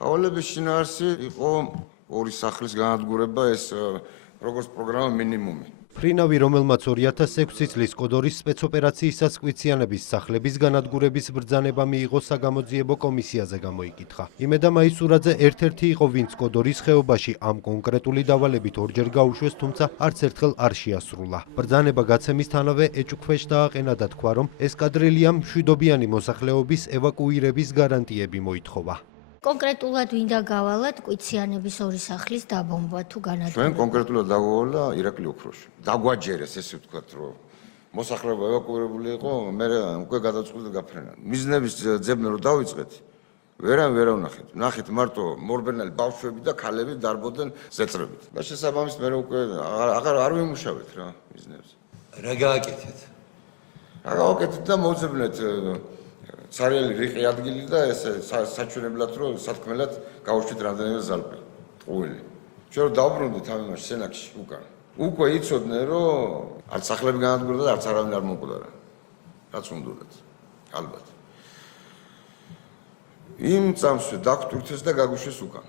Სავალების შინაარსი იყო ორი სახლის განადგურება, ეს როგორც პროგრამა მინიმუმი. ფრინავი, რომელმაც 2006 წლის კოდორის სპეცოპერაციისას კვიციანების სახლების განადგურების ბრძანება მიიღო საგამოძიებო კომისიაზე გამოიკითხა. იმედა მაისურაძე ერთ-ერთი იყო, ვინც კოდორის ხეობაში ამ კონკრეტული დავალებით ორჯერ გაუშვეს, თუმცა არც ერთხელ არ შეასრულა. ბრძანება გაცემისთანავე ეჭვქვეშ დააყენა და თქვა, რომ ესკადრილიამ მშვიდობიანი მოსახლეობის ევაკუირების გარანტიები მოითხოვა. კონკრეტულად ვინდა გავალათ კვიციანების ორი სახლის დაბომბვა თუ განადგურება? ჩვენ კონკრეტულად დავავალა ირაკლი ოქროში. დაგვაჯერეს, ესე ვთქვათ, რომ მოსახლეობა ევაკუირებული იყო, მე უკვე გადაწყვიტე გაფრენა. მიზნების ძებნა რომ დავიწყეთ, ვერ ვნახეთ. ვნახეთ მარტო მორბენალი ბავშვები და ქალები დარბოდნენ ზეწრებით. და შესაბამისად მე უკვე არ ვიმუშავეთ რა მიზნებს. რა გააკეთეთ? რა გავაკეთეთ და მოვძებნეთ ცარიელი რიყი ადგილი და ესე საჩვენებლად რომ სათქმელად გავუშვით რამდენიმე ზალპი ტყუილი. ჩვენ რომ დავბრუნდით ამ იმაში სენაკში უკან. უკვე იცოდნენ რომ არც სახლები განადგურდა და არც არავინ არ მომკვდარა. რაც უნდათ. ალბათ. იმ წამსვე დაგტვირთეს და გაგუშვეს უკან.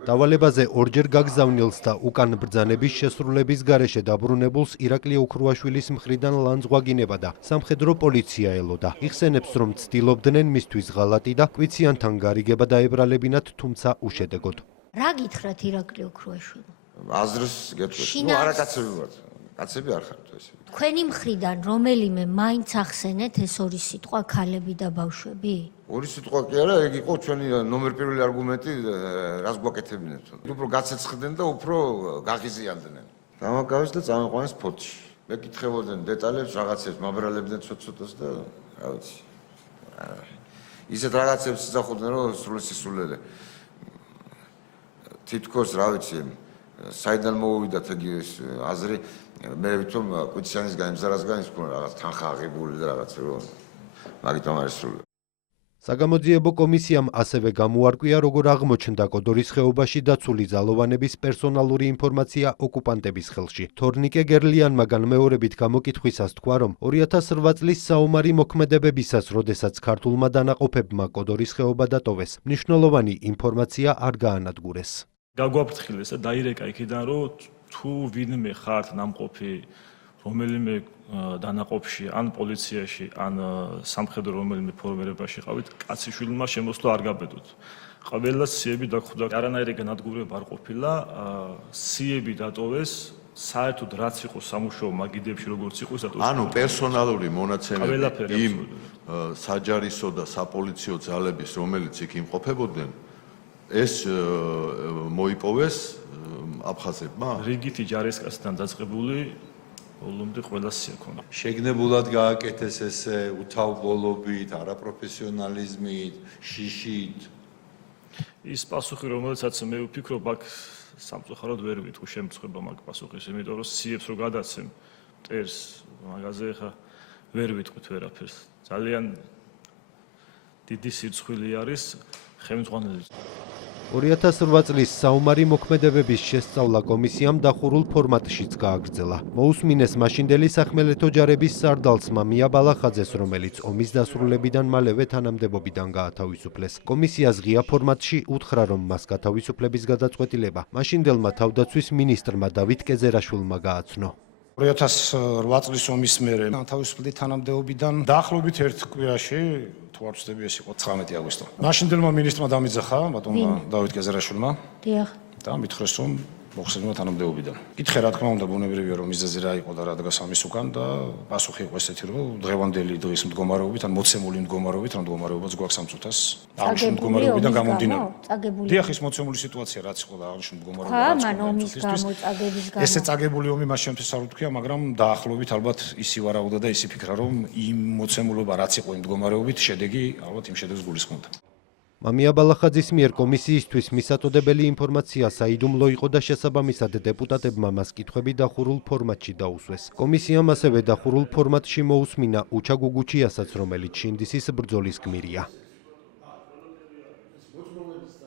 დავალებაზე ორჯერ გაგზავნილს და უკან ბრძანების შესრულების გარეშე დაბრუნებულს ირაკლი ოქრუაშვილის მხრიდან ლანძღვაგინება და სამხედრო პოლიცია ელოდა. იხსენებს, რომ ცდილობდნენ მისთვის ღალატი და კვიციანთან გარიგება დაებრალებინათ, თუმცა უშედეგოდ. რა გითხრათ ირაკლი ოქრუაშვილმა? აზრს გეტყვით. ნუ არა კაცები ვართ. კაცები არ ხართ ესე. თქვენი მხრიდან რომელიმე მაინც ახსენეთ ეს ორი სიტყვა ქალები და ბავშვები? ორი სიტყვა კი არა, ეგ იყო ჩვენი ნომერ პირველი არგუმენტი, რას გვაკეთებინებთ. უფრო გაცეცხლდნენ და უფრო გაღიზიანდნენ. დამაკავეს და წამოყვანეს ფოთში. მეკითხებოდნენ დეტალებს, რაღაცებს მაბრალებდნენ ცოტ-ცოტას და რა ვიცი. ისეთ რაღაცებს იცახოდნენ, რომ სრულესისულელე. თითქოს რა ვიცი, საიდან მოვიდათ ეგ აზრი, მე ვითომ კვიციანისგან იმზარასგან ის ქონა რაღაც თანხა აღებული და რაღაც რომ მაგიტომ არის სრული. საგამოძიებო კომისიამ ასევე გამოარკვია, როგორ აღმოჩნდა კოდორის ხეობაში დაცული ძალოვანების პერსონალური ინფორმაცია ოკუპანტების ხელში. თორნიკე გერლიანმა განმეორებით გამოკითხვისას თქვა, რომ 2008 წლის საომარი მოქმედებებისას, როდესაც ქართულმა დანაყოფებმა კოდორის ხეობა დატოვეს, მნიშვნელოვანი ინფორმაცია არ გაანადგურეს. გაგვაფრთხილეს და დაირეკა იქიდან, რომ თუ ვინმე ხართ ნამყოფი რომელიმე დანაყოფში, ან პოლიციაში, ან სამხედრო რომელიმე ფორმირებაში ყავით, კაციშვილმა შემოსვლა არ გაბედოთ. ყველა სიები დაგხვდა, არანაირი განადგურება არ ყოფილა, სიები დატოვეს, საერთოდ რაც იყო სამუშაო მაგიდებში როგორც იყო, ის დატოვეს. ანუ პერსონალური მონაცემები იმ საჯარისო და საპოლიციო ძალების, რომელიც იქ იმყოფებოდნენ, ეს მოიპოვეს აფხაზებმა? რიგითი ჯარისკაციდან დაწყებული ოლომდე ყველა სია ქონდა. შეგნებულად გააკეთეს ესე უთავბოლობით, არაპროფესიონალიზმით, შიშით. ის პასუხი, რომელსაც მე ვფიქრობ, აქ სამწუხაროდ ვერ ვიტყვი შემწხვება მაგ პასუხის, იმიტომ რომ სიებს რო გადაცემ მტერს მაგაზე ხა ვერ ვიტყვით ვერაფერს. ძალიან დიდი სირცხვილი არის ხელმძღვანელი. 2008 წლის საომარი მოქმედებების შესწავლა კომისიამ დახურულ ფორმატშიც გააგრძელა. მოусმინეს მაშინდელი სახმელეთო ჯარების სარდალს მამია ბალახაძეს, რომელიც ომის დასრულებიდან მალევე თანამდებობიდან გაათავისუფლეს. კომისიას ღია ფორმატში უთხრა, რომ მას გათავისუფლების გადაწყვეტილება მაშინდელმა თავდაცვის მინისტრმა დავით კეზერაშვილმა გააცნო. 2008 წლის ომის მერე თავისუფლდი თანამდებობიდან დაახლოებით ერთ კვირაში თუ არ ვცდები ეს იყო 19 აგვისტო. მაშინდელმა მინისტრმა დამიძახა ბატონმა დავით კეზერაშვილმა. დიახ. და მითხრეს რომ მოხსენიმა თანამდებობიდან. კითხე რა თქმა უნდა ბუნებრივია რომ მიზეზი რა იყო და რა დგას ამის უკან და პასუხი იყო ესეთი რომ დღევანდელი დღის მდგომარეობით ან მოცემული მდგომარეობით რა მდგომარეობაც გვაქვს ამ წუთას აღნიშნული მდგომარეობიდან გამომდინარე. დიახ ის მოცემული სიტუაცია რაც იყო და აღნიშნული მდგომარეობა. ესე წაგებული ომი მას შემთხვევით არ უთქვია, მაგრამ დაახლოებით ალბათ ისი ვარაუდა და ისი ფიქრა რომ იმ მოცემულობა რაც იყო იმ მდგომარეობით შედეგი ალბათ იმ შედეგს გულისხმობდა. მამია ბალახაძის მიერ კომისიისთვის მისაწოდებელი ინფორმაცია საიდუმლო იყო და შესაბამისად დეპუტატებმა მას კითხვები დახურულ ფორმატში დაუსვეს. კომისიამ ასევე დახურულ ფორმატში მოусმინა უჩა გუგუჩიასაც, რომელიც შინდისის ბრძოლის გმირია.